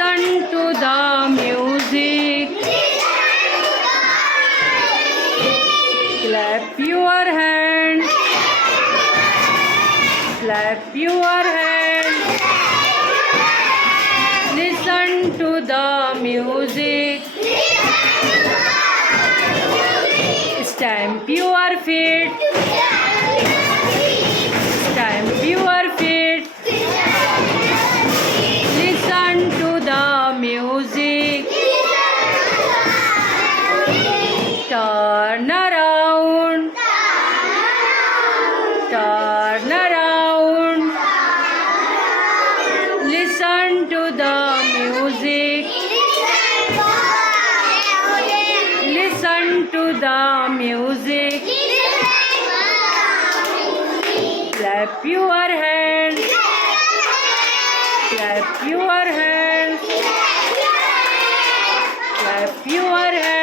Listen to the music. Clap your hands. Clap your hands. Listen to the music. Stamp your feet. Stamp your feet. Listen to the music. Turn around. Turn around. Listen to the music. Listen to the music. Clap your hands. Clap your hands. Clap your hands.